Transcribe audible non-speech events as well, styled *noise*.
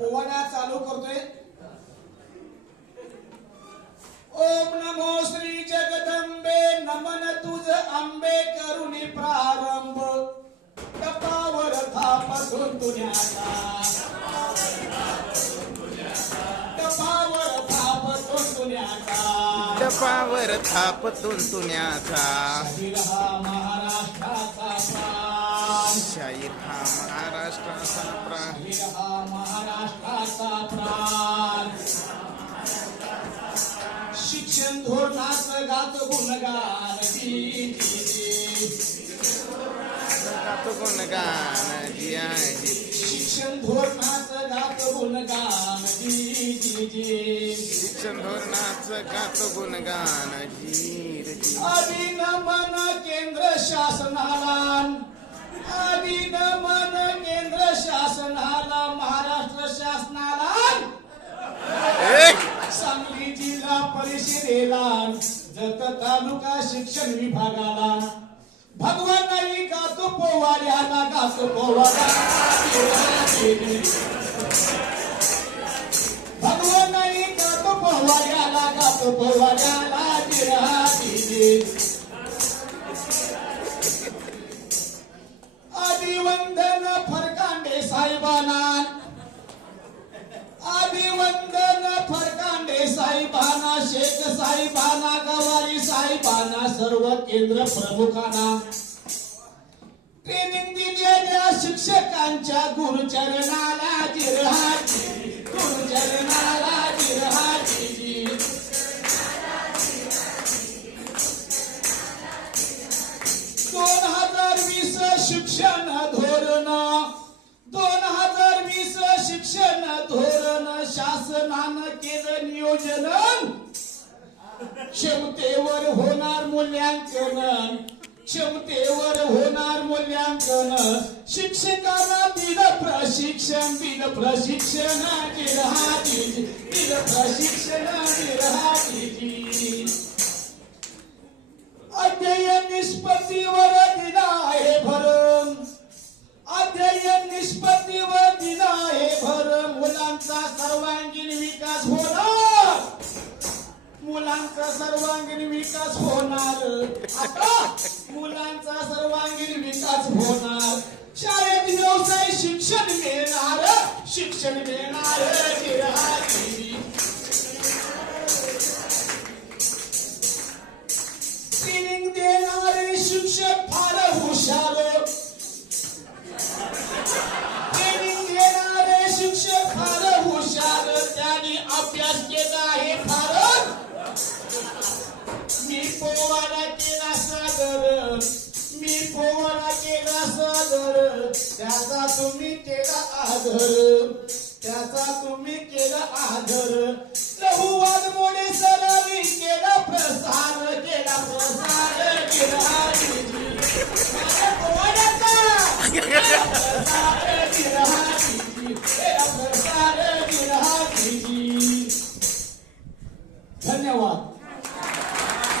पोवाडा चालू करतोय. ओम नमो श्री जगदंबे नमन तुझ आंबे करुणी प्रारंभ. कपावर थापतून तुझ्याचा कपावर थापतून तुझ्याचा डपावर थाप तुंतुण्याचा शाहीर हा महाराष्ट्राचा प्राण शाहीर हा महाराष्ट्राचा प्राण हा महाराष्ट्राचा प्राण शिक्षण धोरणाचं गात गुणगान गात गुणगान जी शिक्षण धोरणाचं गात गुणगान जी शिक्षण धोरणाचं गात गुणगान जीर जी. अभिनमन केंद्र शासनाला शिक्षण विभागाला. भगवान नाही गातो पोवाड्याला गातो पोवाडा. भगवान नाही गातो पोवाड्याला गातो पोवाड्याला आदिवंदन फरकांडे साहेबांना. आदिवंदन फरकांडे साहेबांना शेख साहेबांना गवारी साहेबांना सर्व केंद्र प्रमुखांना ट्रेनिंग दिलेल्या शिक्षकांच्या गुरुचरणाला जिरहाची गुरुचरणाला जिरहाची दोन हजार वीस शिक्षण धोरण दोन हजार वीस शिक्षण धोरण शासनानं केलं नियोजन. क्षमतेवर होणार मूल्यांकन. क्षमतेवर होणार मूल्यांकन. शिक्षकांना दिलं प्रशिक्षण दिलं प्रशिक्षण दिलं दिलं प्रशिक्षण दिलं मुलांचा सर्वांगीण विकास होणार. मुलांचा सर्वांगीण विकास होणार. शाळेत व्यवसाय शिक्षण मिळणार. शिक्षण मिळणार. ट्रेनिंग देणारे शिक्षक फार हुशार. ट्रेनिंग देणारे शिक्षक फार हुशार. त्यांनी अभ्यास केला आदर त्याचा तुम्ही केला आदर त्याचा तुम्ही केला आदर. लहुवाद मोडे सरावी केला प्रसार केला प्रसार केला प्रसार *laughs*